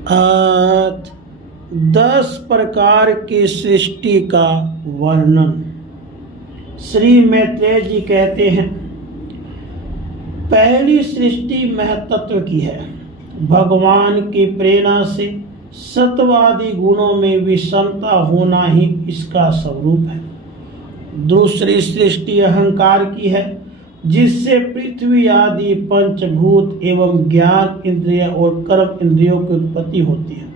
आज 10 प्रकार की सृष्टि का वर्णन। श्री मैत्रेय जी कहते हैं, पहली सृष्टि महतत्व की है। भगवान की प्रेरणा से सत्वादी गुणों में विषमता होना ही इसका स्वरूप है। दूसरी सृष्टि अहंकार की है, जिससे पृथ्वी आदि पंचभूत एवं ज्ञान इंद्रिय और कर्म इंद्रियों की उत्पत्ति होती है।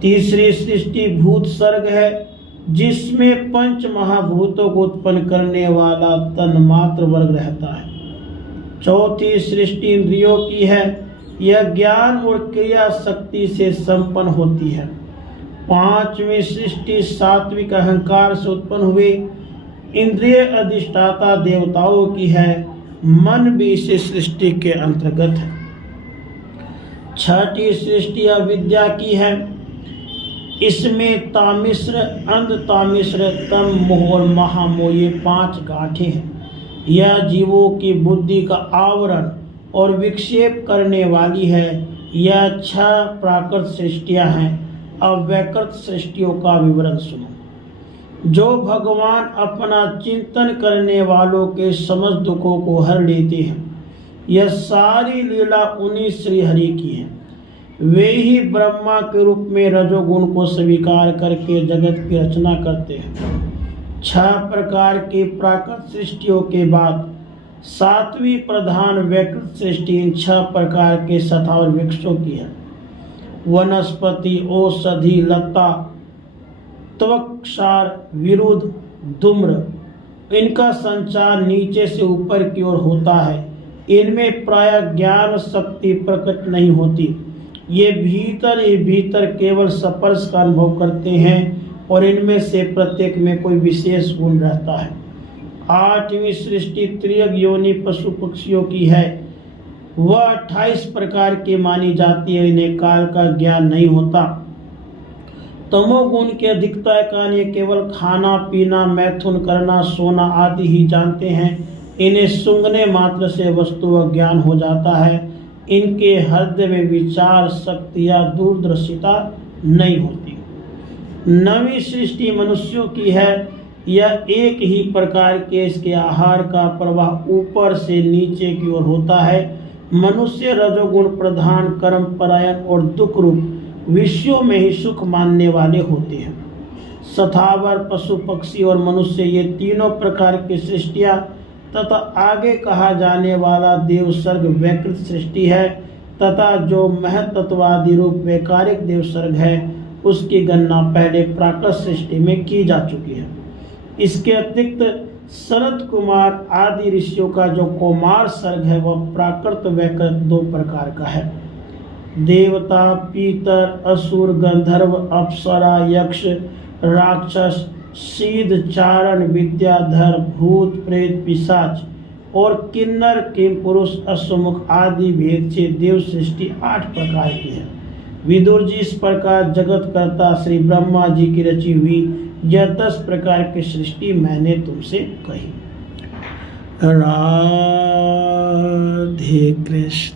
तीसरी सृष्टि भूत सर्ग है, जिसमें पंच महाभूतों को उत्पन्न करने वाला तन्मात्र वर्ग रहता है। चौथी सृष्टि इंद्रियों की है, यह ज्ञान और क्रिया शक्ति से संपन्न होती है। पांचवी सृष्टि सात्विक अहंकार से उत्पन्न हुए इंद्रिय अधिष्ठाता देवताओं की है, मन भी इसी सृष्टि के अंतर्गत है। छठी सृष्टि अविद्या की है, इसमें तामिश्र, अंधतामिश्र, तम, मोह और महामोह ये 5 गांठें हैं। यह जीवों की बुद्धि का आवरण और विक्षेप करने वाली है। यह 6 प्राकृत सृष्टियां हैं। अब वैकृत सृष्टियों का विवरण सुनो। जो भगवान अपना चिंतन करने वालों के समस्त दुखों को हर लेते हैं, यह सारी लीला उन्हीं श्री हरि की है। वे ही ब्रह्मा के रूप में रजोगुण को स्वीकार करके जगत की रचना करते हैं। 6 प्रकार की प्राकृत सृष्टियों के बाद 7वीं प्रधान वैकृत सृष्टि इन 6 प्रकार के स्थावर वृक्षों की है। वनस्पति, औषधि, लता, त्वक्सार, विरुद्ध, धूम्र, इनका संचार नीचे से ऊपर की ओर होता है। इनमें प्राय ज्ञान शक्ति प्रकट नहीं होती। ये भीतर केवल स्पर्श का अनुभव करते हैं और इनमें से प्रत्येक में कोई विशेष गुण रहता है। 8वीं सृष्टि त्रियग योनि पशु पक्षियों की है। वह 28 प्रकार की मानी जाती है। इन्हें काल का ज्ञान नहीं होता। तमोगुण की अधिकता के कारण ये केवल खाना पीना, मैथुन करना, सोना आदि ही जानते हैं। इन्हें सूंघने मात्र से वस्तु का ज्ञान हो जाता है। इनके हृदय में विचार शक्ति या दूरदर्शिता नहीं होती। 9वीं सृष्टि मनुष्यों की है। यह एक ही प्रकार के इसके आहार का प्रवाह ऊपर से नीचे की ओर होता है। मनुष्य रजोगुण प्रधान, कर्म परायण और दुख रूप विषयों में ही सुख मानने वाले होते हैं। स्थावर, पशु पक्षी और मनुष्य ये तीनों प्रकार की सृष्टियां तथा आगे कहा जाने वाला देव सर्ग वैकृत सृष्टि है तथा जो महतत्वादि रूप वैकारिक देव सर्ग है, उसकी गणना पहले प्राकृत सृष्टि में की जा चुकी है। इसके अतिरिक्त शरद कुमार आदि ऋषियों का जो कौमार सर्ग है, वह प्राकृत वैकृत 2 प्रकार का है। देवता, पीतर, असुर, गंधर्व, अप्सरा, यक्ष, राक्षस, सिद्ध, चारण, विद्याधर, भूत, प्रेत, पिशाच और किन्नर, किमपुरुष, अश्वमुख आदि भेद से देव सृष्टि 8 प्रकार की है। विदुर जी इस प्रकार जगत कर्ता श्री ब्रह्मा जी की रची हुई यह 10 प्रकार की सृष्टि मैंने तुमसे कही। राधे कृष्ण।